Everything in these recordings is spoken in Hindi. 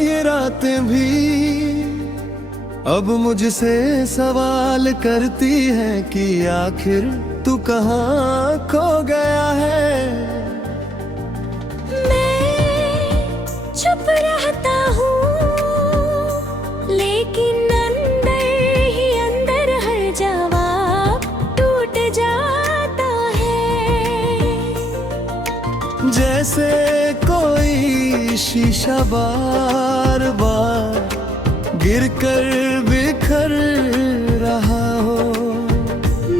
ये रातें भी अब मुझसे सवाल करती हैं कि आखिर तू कहाँ खो गया है। मैं चुप रहता हूँ लेकिन अंदर ही अंदर हर जवाब टूट जाता है। जैसे कोई शीशा बार बार गिर कर बिखर रहा हो।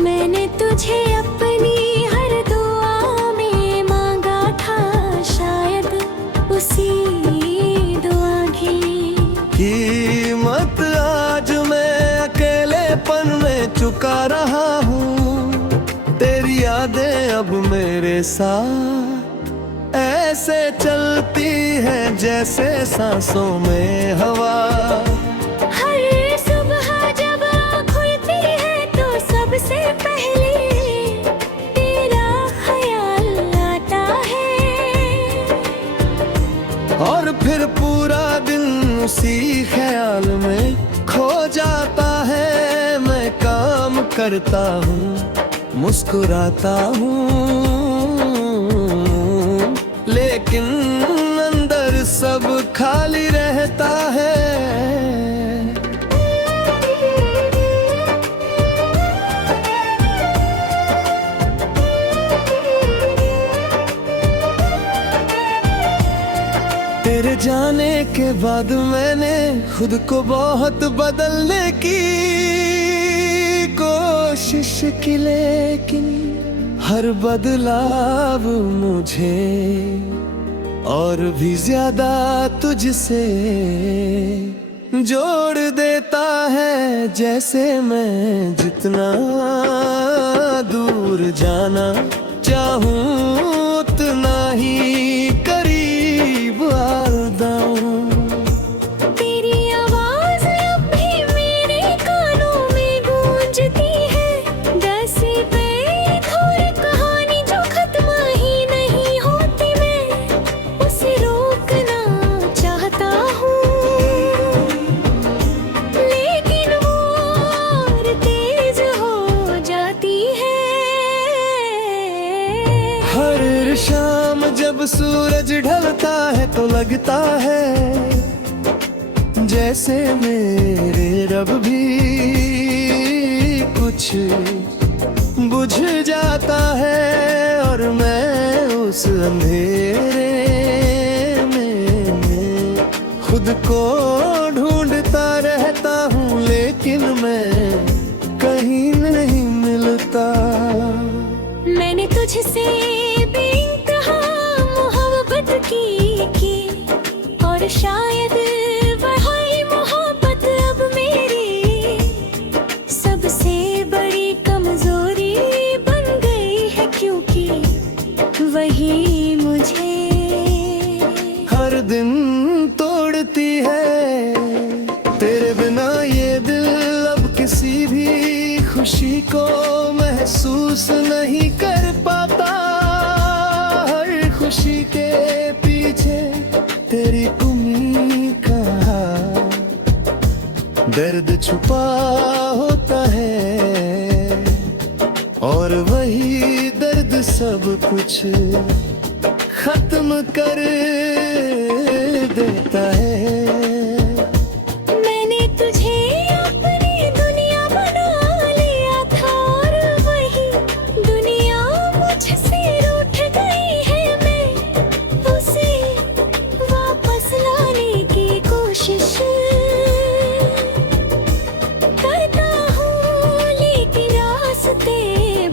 मैंने तुझे अपनी हर दुआ में मांगा था, शायद उसी दुआ की कीमत आज मैं अकेलेपन में चुका रहा हूँ। तेरी यादें अब मेरे साथ ऐसे चलती हैं जैसे सांसों में हवा। हर सुबह जब आँख खुलती है तो सबसे पहले तेरा ख्याल आता है। और फिर पूरा दिन उसी ख्याल में खो जाता है। मैं काम करता हूँ, मुस्कुराता हूँ, लेकिन अंदर सब खाली रहता है। तेरे जाने के बाद मैंने खुद को बहुत बदलने की कोशिश की, लेकिन हर बदलाव मुझे और भी ज्यादा तुझसे जोड़ देता है। जैसे मैं जितना दूर जाना चाहूँ उतना ही करीब आता हूँ। तेरी आवाज अब भी मेरे कानों में गूंजती है। दसी बेखौर कहानी जो खत्म ही नहीं होती, मैं उसे रोकना चाहता हूँ, लेकिन वो और तेज हो जाती है। हर शाम जब सूरज ढलता है तो लगता है जैसे मेरे रब भी कुछ बुझ जाता है। और मैं उस अंधेरे में खुद को ढूंढता रहता हूँ, लेकिन मैं कहीं नहीं मिलता। मैंने तुझसे बेइंतहा मोहब्बत की और शायद वही मोहब्बत अब मेरी सबसे बड़ी कमजोरी बन गई है, क्योंकि वही मुझे हर दिन तोड़ती है। तेरे बिना ये दिल अब किसी भी खुशी को महसूस नहीं कर पाता। हर खुशी के पीछे तेरी कमी का दर्द छुपा होता है, और वही दर्द सब कुछ खत्म कर देता है। मैंने तुझे अपनी दुनिया बना लिया था और वही दुनिया मुझसे रूठ गई है। मैं उसे वापस लाने की कोशिश करता हूँ, लेकिन रास्ते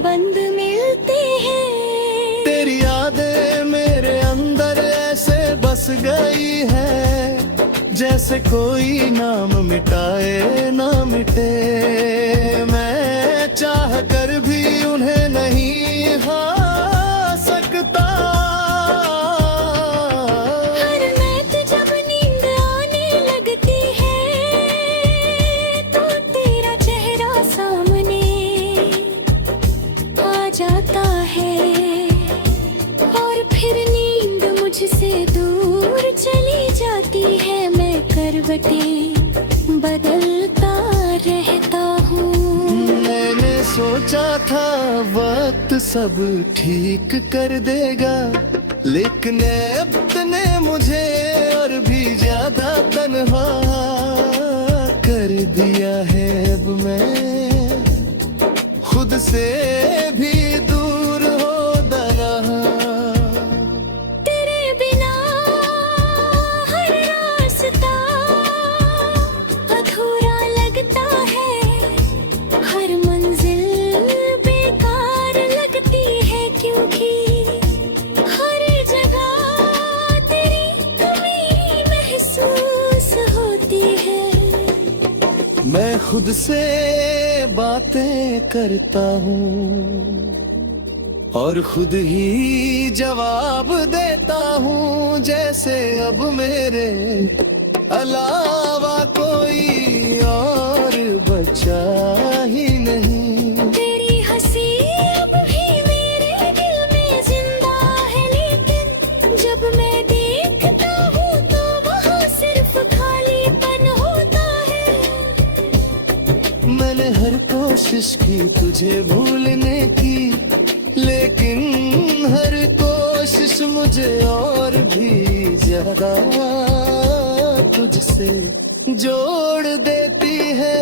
बंद मिलते हैं। तेरी यादें मेरे अंदर ऐसे बस गई है जैसे कोई नाम मिटाए ना मिटे। मैं चाह कर भी उन्हें नहीं भा सकता। हर रात जब नींद आने लगती है तो तेरा चेहरा सामने आ जाता है, और फिर नींद मुझसे दूर चली जाती है। मैं करवटें बदलता रहता हूँ। मैंने सोचा था वक्त सब ठीक कर देगा, लेकिन अब तूने मुझे और भी ज्यादा तन्हा कर दिया है। अब मैं खुद से भी दूर होता रहा। तेरे बिना हर रास्ता अधूरा लगता है, हर मंजिल बेकार लगती है, क्योंकि हर जगह तेरी कमी महसूस होती है। मैं खुद से बातें करता हूँ और खुद ही जवाब देता हूँ, जैसे अब मेरे अलावा कोई और बचा ही नहीं। तेरी हंसी अब भी मेरे दिल में जिंदा है, लेकिन जब मैं देखता हूँ तो वहाँ सिर्फ खालीपन होता है। मैंने हर कोशिश की तुझे भूलने की, लेकिन हर कोशिश मुझे और भी ज्यादा तुझसे जोड़ देती है।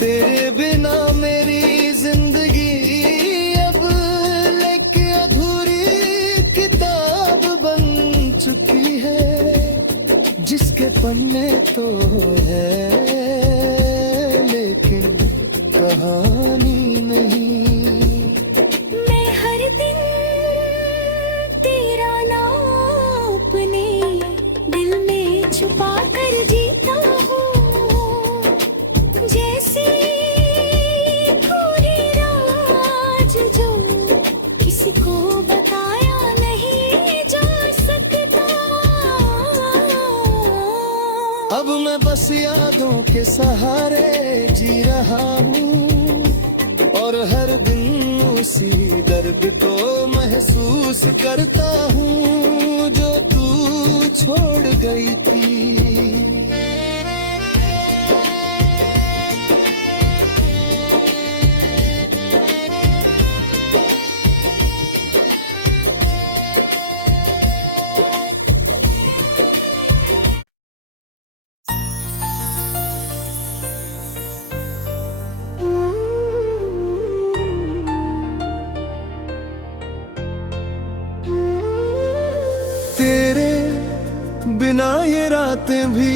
तेरे बिना मेरी जिंदगी अब लेके अधूरी किताब बन चुकी है, जिसके पन्ने तो है लेकिन कहानी नहीं। मैं हर दिन तेरा नाम अपने दिल में छुपा कर जीता हूँ, जैसे पूरी राज जो किसी को बताया नहीं जा सकता। अब मैं बस यादों के सहारे जी रहा हूँ और हर दिन उसी दर्द को महसूस करता हूँ जो तू छोड़ गई थी। तेरे बिना ये रातें भी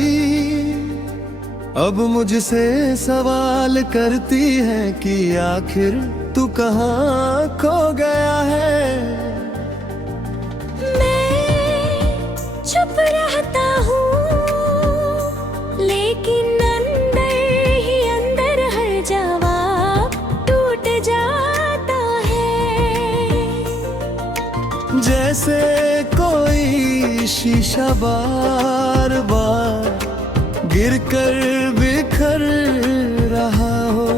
अब मुझसे सवाल करती हैं कि आखिर तू कहाँ खो गया है। मैं चुप रहता हूँ, लेकिन अंदर ही अंदर हर जवाब टूट जाता है। जैसे कोई शीशा बार बार गिर कर बिखर रहा हो।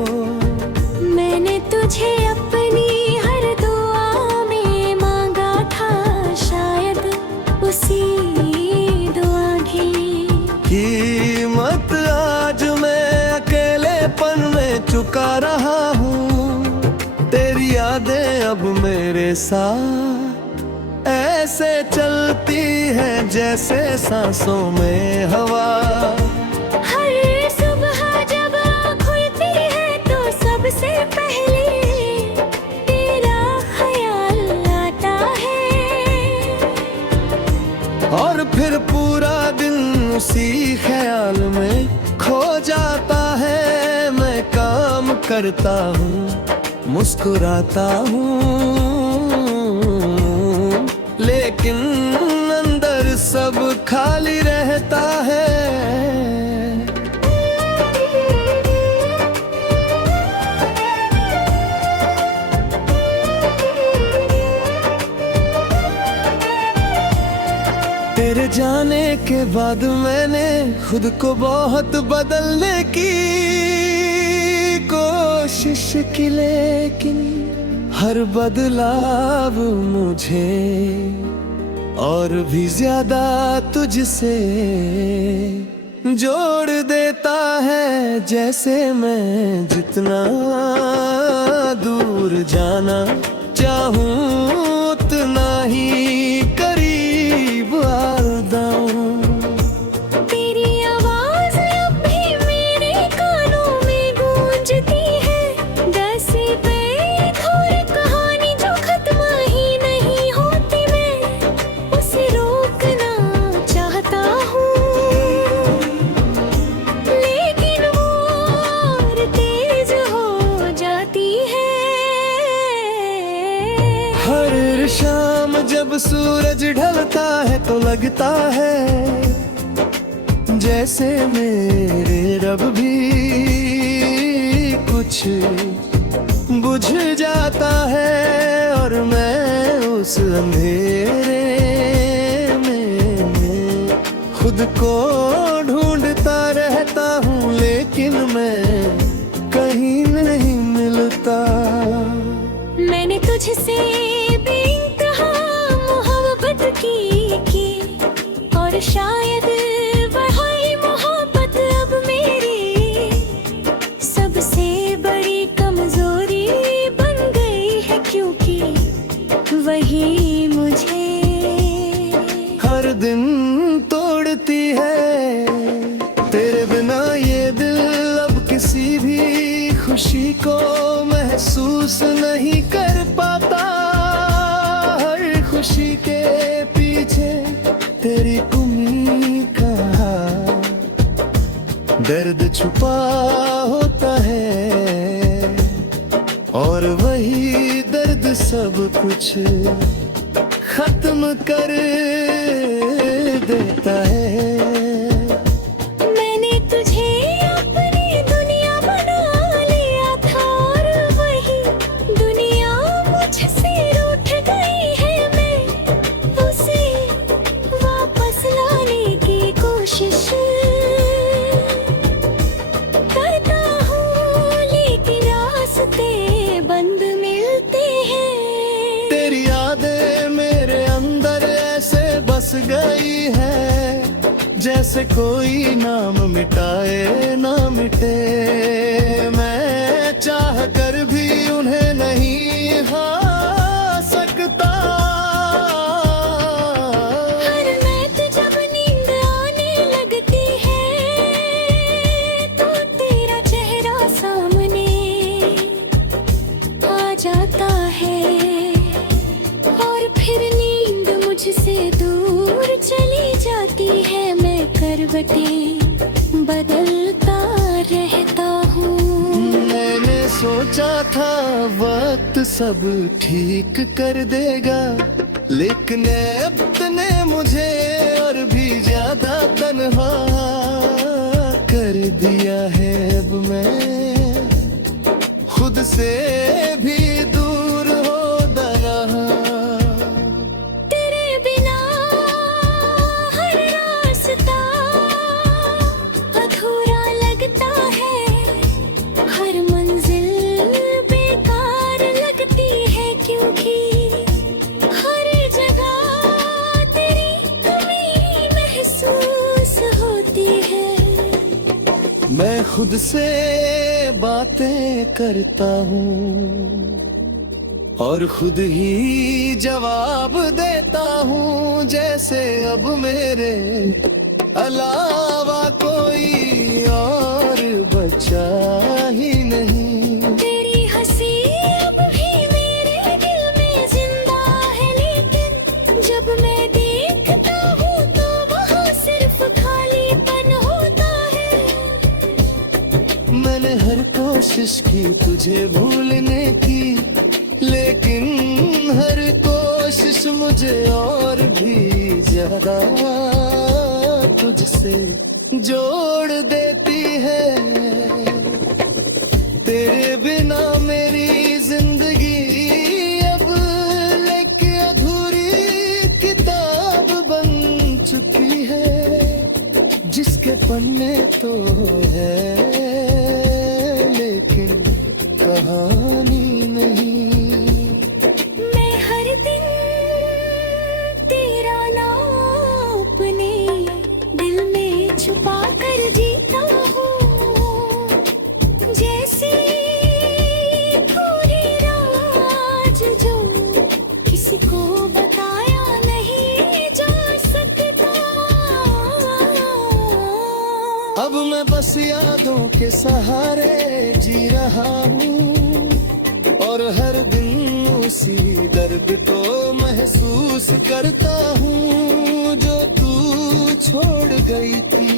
मैंने तुझे अपनी हर दुआ में मांगा था, शायद उसी दुआ की कीमत आज मैं अकेलेपन में चुका रहा हूँ। तेरी यादें अब मेरे साथ ऐसे चलती है जैसे सांसों में हवा। हर सुबह जब खुलती है तो सबसे पहले तेरा ख्याल आता है, और फिर पूरा दिन उसी ख्याल में खो जाता है। मैं काम करता हूँ, मुस्कुराता हूँ, लेकिन अंदर सब खाली रहता है। तेरे जाने के बाद मैंने खुद को बहुत बदलने की कोशिश की, लेकिन हर बदलाव मुझे और भी ज्यादा तुझसे जोड़ देता है। जैसे मैं जितना दूर जाना चाहूं उतना ही करीब आता हूं। तेरी आवाज अब भी मेरे कानों में गूंजती है। दसी पे और कहानी जो खत्म ही नहीं होती, मैं उसे रोकना चाहता हूँ, लेकिन वो और तेज हो जाती है। हर शाम जब सूरज ढलता है तो लगता है जैसे मेरे रब भी कुछ बुझ जाता है। और मैं उस अंधेरे में खुद को ढूंढता रहता हूँ, लेकिन मैं कहीं नहीं मिलता। मैंने तुझसे बेइंतहा मोहब्बत की और शायद वही मोहब्बत अब मेरी सबसे बड़ी कमजोरी बन गई है, क्योंकि वही मुझे हर दिन तोड़ती है। तेरे बिना ये दिल अब किसी भी खुशी को महसूस नहीं कर पाता। हर खुशी के पीछे तेरी कमी का दर्द छुपा होता है, और वही दर्द सब कुछ खत्म कर देता है। मैंने तुझे अपनी दुनिया बना लिया था, और वही दुनिया मुझसे रूठ गई है। मैं उसे वापस लाने की कोशिश करता हूँ, लेकिन रास्ते बंद मिलते हैं। तेरी यादें मेरे अंदर ऐसे बस गई है, जैसे कोई नाम मिटाए ना मिटे। मैं चाह कर भी उन्हें नहीं भा सकता। हर रात जब नींद आने लगती है, तो तेरा चेहरा सामने आ जाता है, और फिर नींद मुझसे दूर चली जाती है। मैं करवटें बदलता रहता हूँ। मैंने सोचा था वक्त सब ठीक कर देगा, लेकिन अब तूने मुझे और भी ज्यादा तन्हा कर दिया है। अब मैं खुद से भी दूर हो रहा। तेरे बिना हर रास्ता अधूरा लगता है, हर मंजिल बेकार लगती है, क्योंकि हर जगह तेरी कमी महसूस होती है। मैं खुद से बातें करता हूँ और खुद ही जवाब देता हूँ, जैसे अब मेरे अलावा कोई और बचा ही नहीं। तेरी हंसी अब भी मेरे दिल में जिंदा है, लेकिन जब मैं देखता हूँ तो वहाँ सिर्फ खालीपन होता है। मैंने हर कोशिश की तुझे भूलने की, लेकिन हर कोशिश मुझे और भी ज्यादा तुझसे जोड़ देती है। तेरे बिना मेरी जिंदगी अब एक अधूरी किताब बन चुकी है, जिसके पन्ने तो है लेकिन कहानी नहीं। मैं हर दिन तेरा बस यादों के सहारे जी रहा हूँ, और हर दिन उसी दर्द को महसूस करता हूँ जो तू छोड़ गई थी।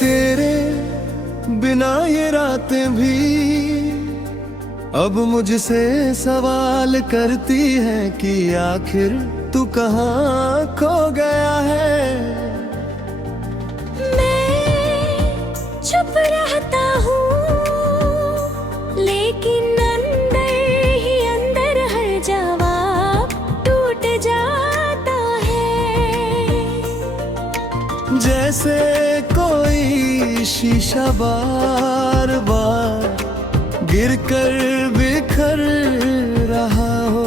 तेरे बिना ये रातें भी अब मुझसे सवाल करती हैं कि आखिर तू कहाँ खो गया है। मैं चुप रहता हूँ, लेकिन अंदर ही अंदर हर जवाब टूट जाता है। जैसे कोई शीशा बार बार गिर कर बिखर रहा हो।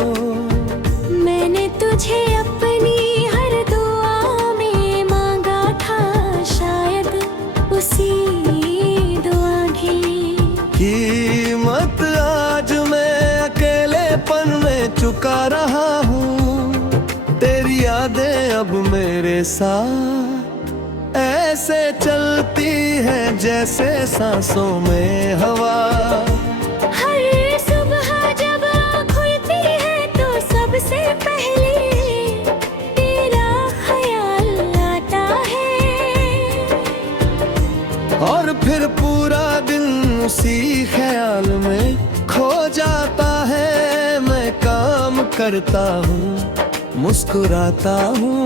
मैंने तुझे अपनी हर दुआ में मांगा था, शायद उसी दुआ की कीमत आज मैं अकेलेपन में चुका रहा हूँ। तेरी यादें अब मेरे साथ ऐसे चलती है जैसे सांसों में हवा। हर सुबह जब आँख खुलती है तो सबसे पहले तेरा ख्याल आता है, और फिर पूरा दिन उसी ख्याल में खो जाता है। मैं काम करता हूँ, मुस्कुराता हूँ,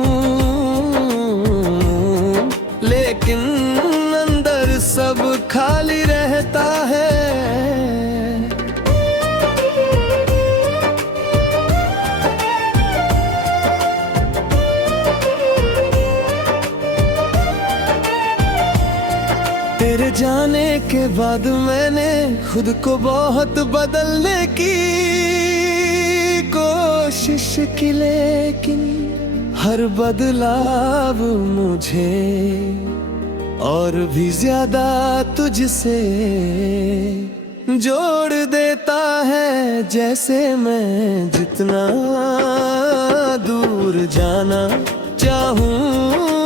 लेकिन अंदर सब खाली रहता है। तेरे जाने के बाद मैंने खुद को बहुत बदलने की कोशिश की, लेकिन हर बदलाव मुझे और भी ज्यादा तुझसे जोड़ देता है। जैसे मैं जितना दूर जाना चाहूँ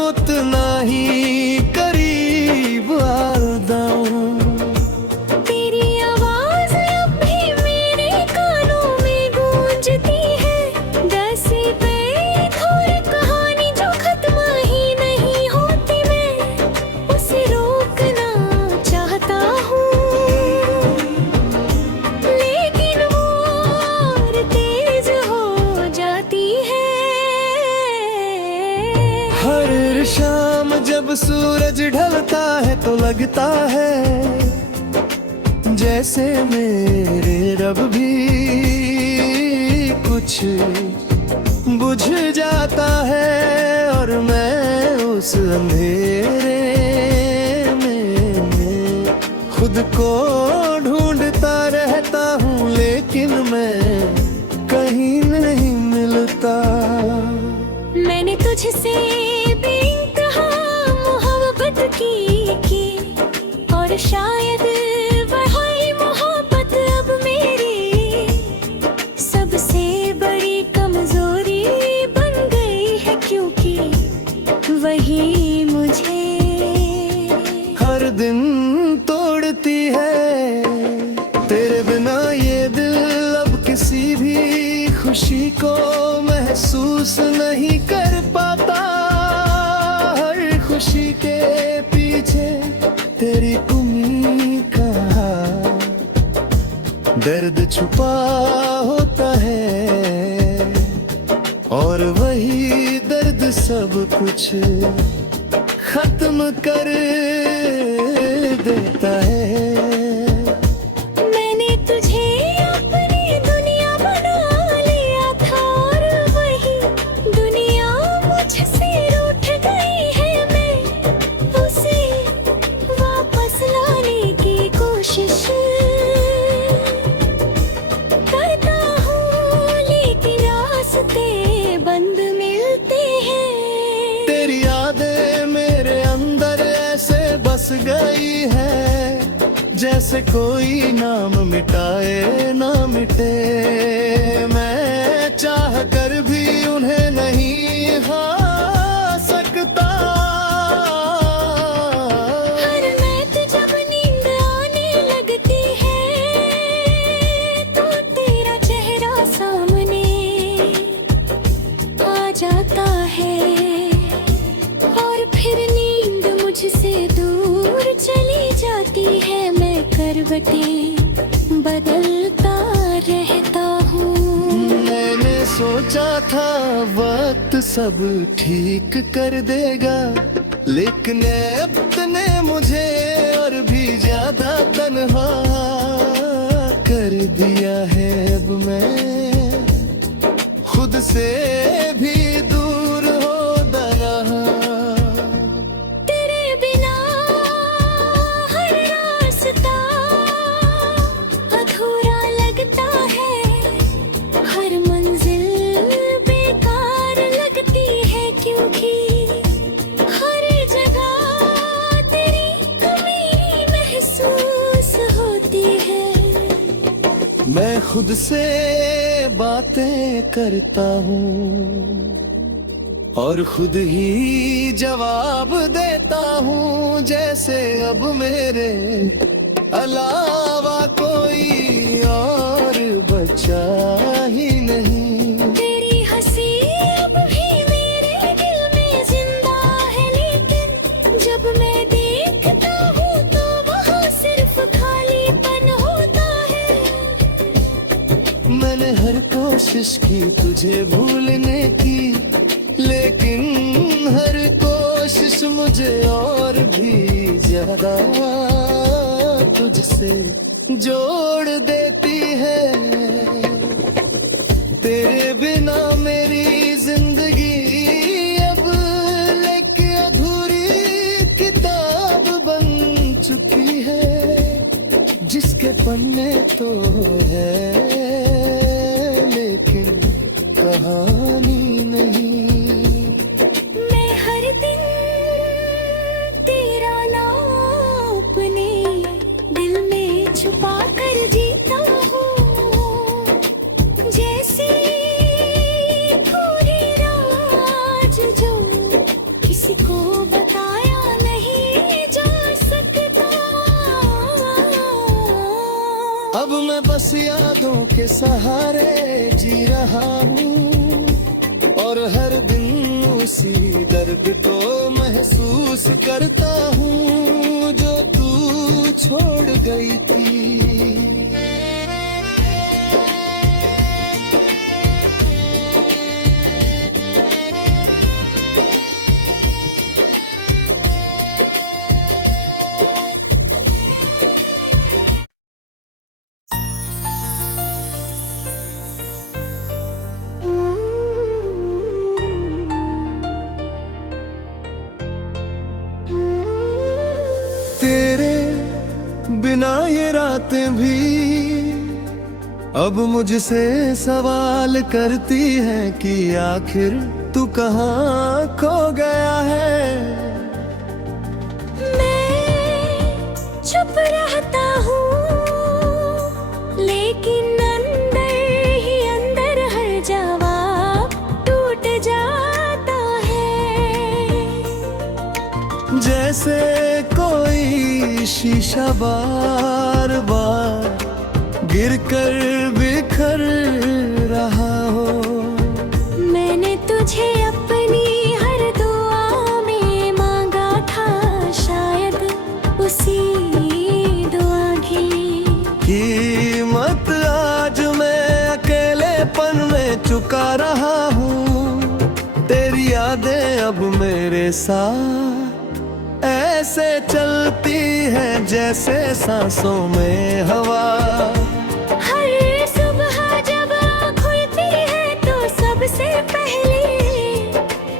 उतना ही करीब आता हूँ। तेरी आवाज अब भी मेरे कानों में गूंजती है। दसी बेखौर कहानी जो खत्म ही नहीं होती, मैं उसे रोकना चाहता हूँ, लेकिन वो और तेज हो जाती है। हर शाम जब सूरज ढलता है तो लगता है जैसे मेरे रब भी कुछ बुझ जाता है, और मैं उस अंधेरे में खुद को ढूंढता रहता हूँ, लेकिन मैं कहीं नहीं मिलता। मैंने तुझसे बेइंतहा मोहब्बत की और शायद वही मोहब्बत अब मेरी सबसे बड़ी कमजोरी बन गई है, क्योंकि वही मुझे हर दिन तोड़ती है। तेरे बिना ये दिल अब किसी भी खुशी को महसूस नहीं कर पाता। हर खुशी के पीछे तेरी कमी का दर्द छुपा होता है, और वही दर्द सब कुछ खत्म कर देता है। मैंने तुझे अपनी दुनिया बना लिया था, और वही दुनिया मुझसे रूठ गई है। मैं उसे वापस लाने की कोशिश से कोई नाम मिटाए ना मिटे, मैं चाह कर भी उन्हें नहीं भा सकता। हर रात जब नींद आने लगती है तो तेरा चेहरा सामने आ जाता है, और फिर नींद मुझसे दूर चली जाती है। मैं करवटें बदलता रहता हूँ। मैंने सोचा था वक्त सब ठीक कर देगा, लेकिन अब ने मुझे और भी ज्यादा तन्हा कर दिया है। अब मैं खुद से भी दूर हो रहा। तेरे बिना हर रास्ता अधूरा लगता है, हर मंजिल बेकार लगती है, क्योंकि हर जगह तेरी कमी महसूस होती है। मैं खुद से बातें करता हूँ और खुद ही जवाब देता हूँ, जैसे अब मेरे अलावा कोई और बचा ही नहीं। तेरी हंसी अब भी मेरे दिल में जिंदा है, लेकिन जब मैं देखता हूँ तो वहाँ सिर्फ खालीपन होता है। मैंने हर कोशिश की तुझे भूलने की, लेकिन हर कोशिश मुझे और भी ज्यादा तुझसे जोड़ देती है। तेरे बिना मेरी जिंदगी अब एक अधूरी किताब बन चुकी है, जिसके पन्ने तो है लेकिन कहानी नहीं। मैं हर दिन तेरा नाम अपने दिल में छुपा कर जीता हूँ, जैसे पूरी राज जो किसी को बताया नहीं जा सकता। अब मैं बस यादों के सहारे जी रहा हूँ, और हर दिन उसी दर्द को महसूस करता हूँ जो तू छोड़ गई थी। तेरे बिना ये रातें भी अब मुझसे सवाल करती हैं कि आखिर तू कहाँ खो गया है। मैं चुप रहता हूँ, लेकिन अंदर ही अंदर हर जवाब टूट जाता है। जैसे कोई शीशा बार बार गिर कर बिखर रहा हो। मैंने तुझे अपनी हर दुआ में मांगा था, शायद उसी दुआ की कीमत आज मैं अकेलेपन में चुका रहा हूँ। तेरी यादें अब मेरे साथ ऐसे चलती है जैसे सांसों में हवा। हर सुबह जब आँख खुलती है तो सबसे पहले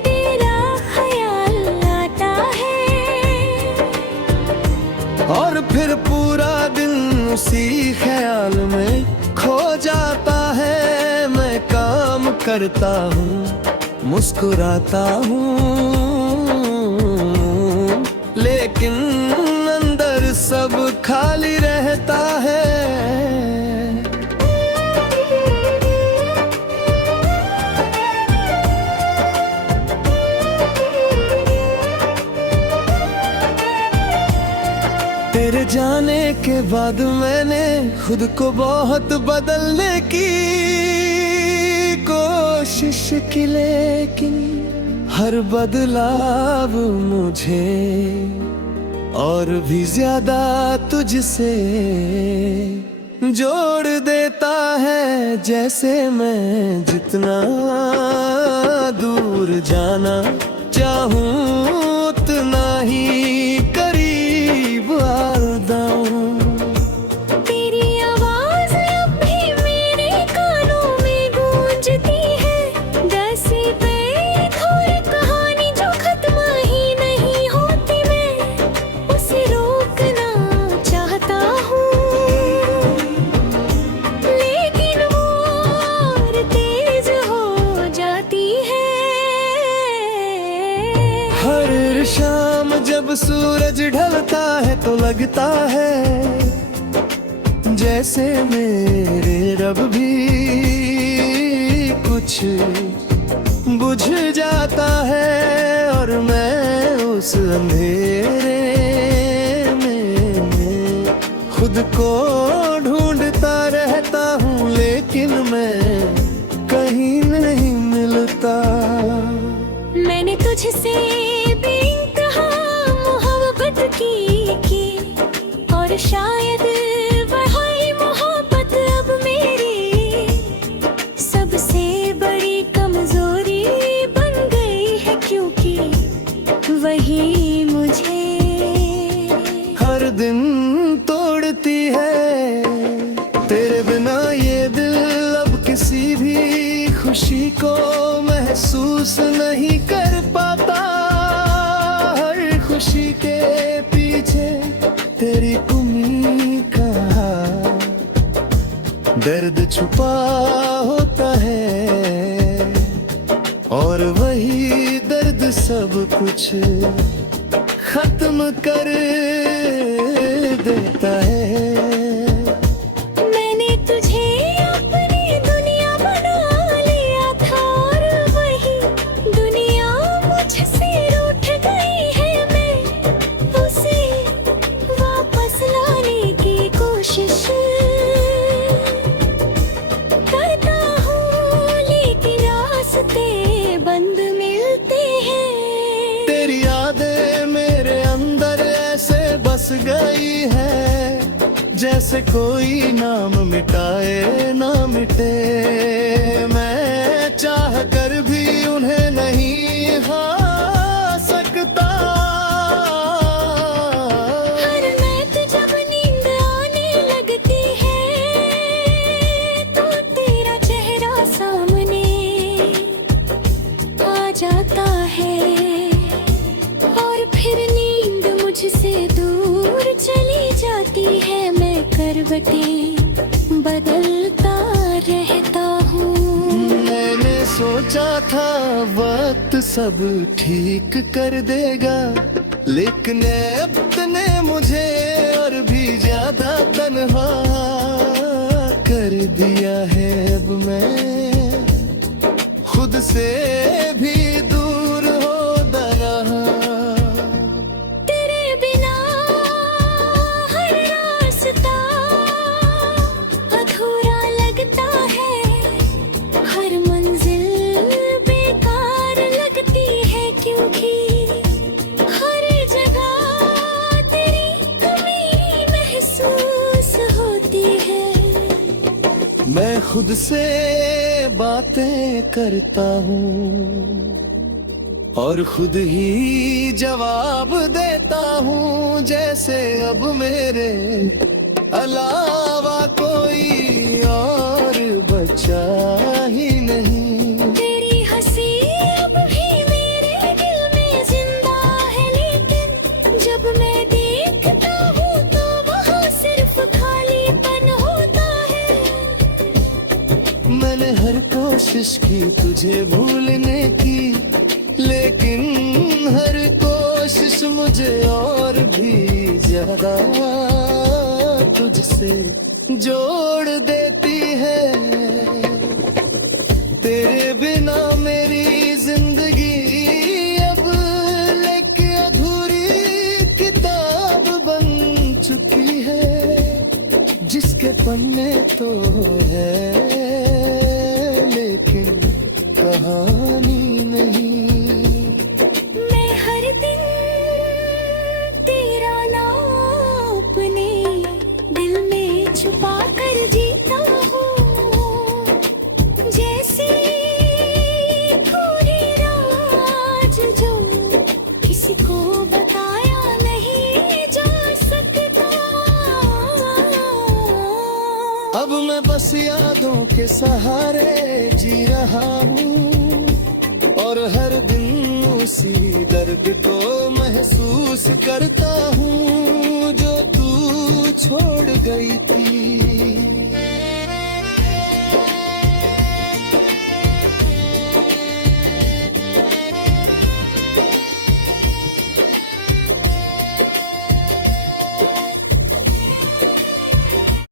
तेरा ख्याल आता है, और फिर पूरा दिन उसी ख्याल में खो जाता है। मैं काम करता हूँ, मुस्कुराता हूँ, लेकिन अंदर सब खाली रहता है। तेरे जाने के बाद मैंने खुद को बहुत बदलने की कोशिश की, लेकिन हर बदलाव मुझे और भी ज्यादा तुझसे जोड़ देता है। जैसे मैं जितना दूर जाना चाहूं उतना ही करीब आता हूं। तेरी आवाज अब भी मेरे कानों में गूंजती है, जैसे बेखौर कहानी जो खत्म ही नहीं होती। मैं उसे रोकना चाहता हूँ, लेकिन वो और तेज हो जाती है। हर शाम जब सूरज ढलता है तो लगता है जैसे मेरे रब भी कुछ बुझ जाता है, और मैं उस अंधेरे में खुद को ढूंढता रहता हूँ, लेकिन मैं कहीं नहीं मिलता। मैंने तुझसे बेइंतहा मोहब्बत की और शायद वही मोहब्बत अब मेरी सबसे बड़ी कमजोरी बन गई है, क्योंकि वही मुझे हर दिन तोड़ती है। तेरे बिना ये दिल अब किसी भी खुशी को महसूस नहीं कर पाता। हर खुशी के पीछे तेरी कमी का दर्द छुपा होता है, और वही दर्द सब कुछ खत्म कर देता है। मैंने तुझे अपनी दुनिया बना लिया था, और वही दुनिया मुझसे रूठ गई है। मैं उसे वापस लाने की कोशिश करता हूँ, लेकिन रास्ते बंद मिलते हैं। तेरी यादें मेरे अंदर ऐसे बस गई है, जैसे कोई नाम मिटाए ना मिटे। मैं चाह कर भी उन्हें नहीं भा सकता। हर रात जब नींद आने लगती है तो तेरा चेहरा सामने आ जाता है, और फिर नींद मुझसे दूर चली जाती है। मैं करवटें बदलता रहता हूँ। मैंने सोचा था वक्त सब ठीक कर देगा, लेकिन अब तूने मुझे और भी ज्यादा तन्हा कर दिया है। अब मैं खुद से भी दूर हो रहा। तेरे बिना हर रास्ता अधूरा लगता है, हर मंजिल बेकार लगती है, क्योंकि हर जगह तेरी कमी महसूस होती है। मैं खुद से बातें करता हूँ और खुद ही जवाब देता हूँ, जैसे अब मेरे अलावा कोई और बचा ही नहीं। तेरी हंसी अब भी मेरे दिल में जिंदा है, लेकिन जब मैं देखता हूँ तो वहाँ सिर्फ खालीपन होता है। मैंने हर कोशिश की तुझे भूलने की, लेकिन हर कोशिश मुझे और भी अदा तुझसे जोड़ देती है। तेरे बिना मेरी जिंदगी अब लेके अधूरी किताब बन चुकी है, जिसके पन्ने तो है लेकिन कहानी नहीं। मैं हर दिन तेरा नाम अपने दिल में छुपा कर जीता हूँ, जैसे पूरी राज जो किसी को बताया नहीं जा सकता। अब मैं बस यादों के सहारे जी रहा हूँ, और हर दिन उसी दर्द को महसूस करता हूँ जो तू छोड़ गई थी।